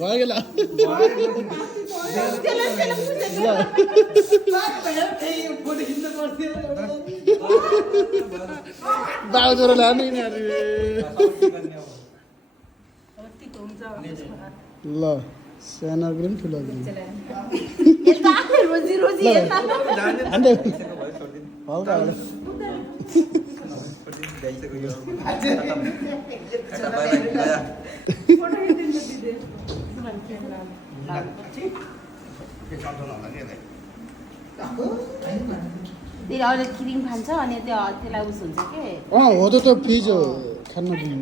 भयो ल बाउ ज्वरो लाने ल सानो अग्रिम ठुलो अग्रिम हल्का त्यसले अहिले क्रिम खान्छ अनि त्यसलाई उस हुन्छ के हो त फ्रिज खान दिनु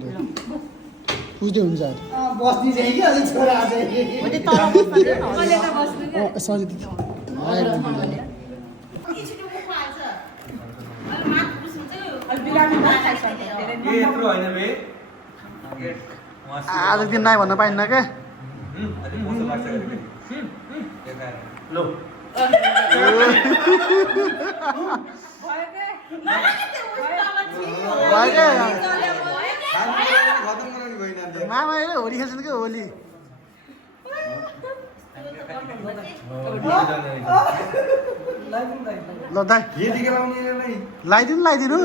पुज्दै हुन्छ बस्नी चाहिँ कि अलि छोरा सरी आज दिन नाइ भन्न पाइन्न क्या मामा होली खेल्छन् क्या होली ल दाइ लगाइदिनु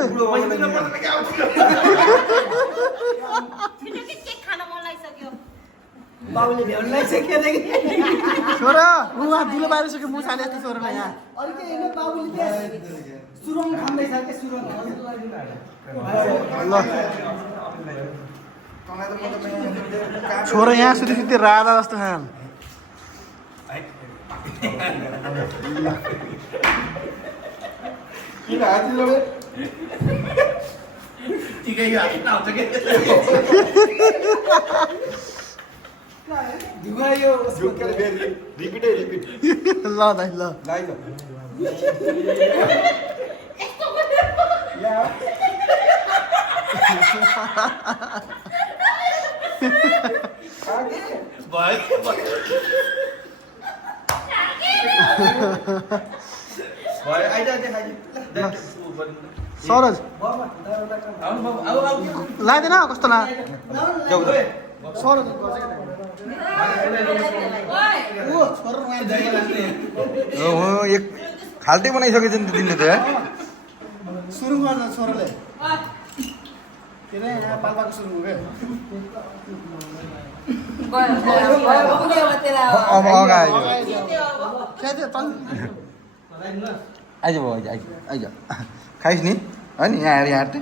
बाबुले भ्याउनु लागिसक्यो छोरा उहाँ दिलो बाहिर सक्यो मुसाले यस्तो छोरालाई यहाँ अरू के होइन बाबुले त्यहाँ सुरङ खाँदैछ के सुरङ ल छोरा यहाँ सुति सुति राधा जस्तो खान ल दाइ ल सरज लाँदैन कस्तो ला सरज एक खाल्टे बनाइसकेछ नि त तिमीले त सुरु गर्छ छोराले के रे यहाँ पाल्पाको सुरु हो अब अगायो आइज भयो आइज खाइस् नि है नि यहाँ हेर यहाँ हेर्दै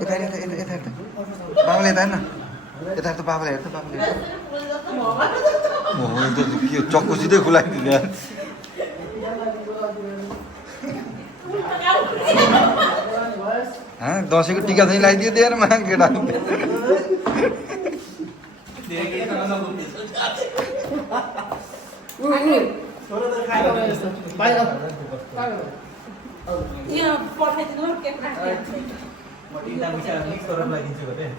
यता हेर्दै बाबाले यता हेर्न यता हेर्दा बाबाले हेर्छ बाबाले के चक्कु सिधै खुलाइदिन्छ दसैँको टिका चाहिँ लगाइदियो दिएर मा केटा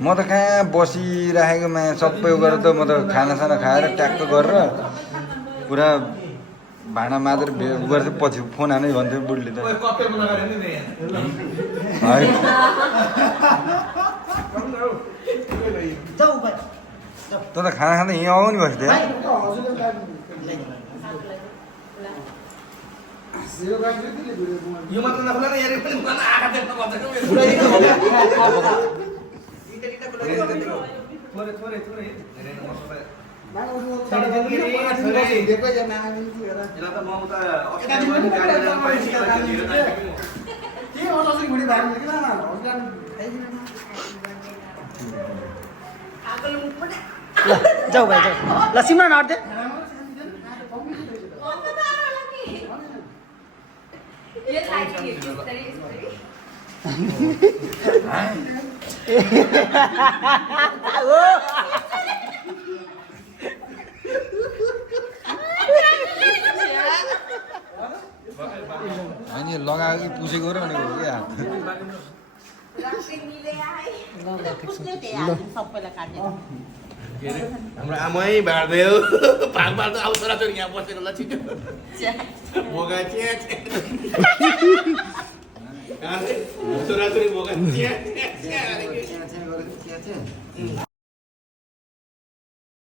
म त कहाँ बसिराखेकोमा सबै गरेर त म त खानासाना खाएर ट्याक्क गरेर पुरा भाँडा मात्र गरेर पछि फोन हानै भन्थ्यो बुढीले त त खाना खाँदा यहाँ आऊ नि बस्थ्यो यो मात्र नखोला न यार पनि मलाई आँखा देख्न पर्छ के थोरै धेरै नमस्ते जाऊ भाइ जाऊ ल सिमरन हट्दे होइन लगाएको कि पुसेको र भनेको हो क्या हाम्रो आमै बाँड्दै भाग बाँड्दै अब छोराछोरी यहाँ बसेको ल छिटो भोगा छोराछोरी भोगा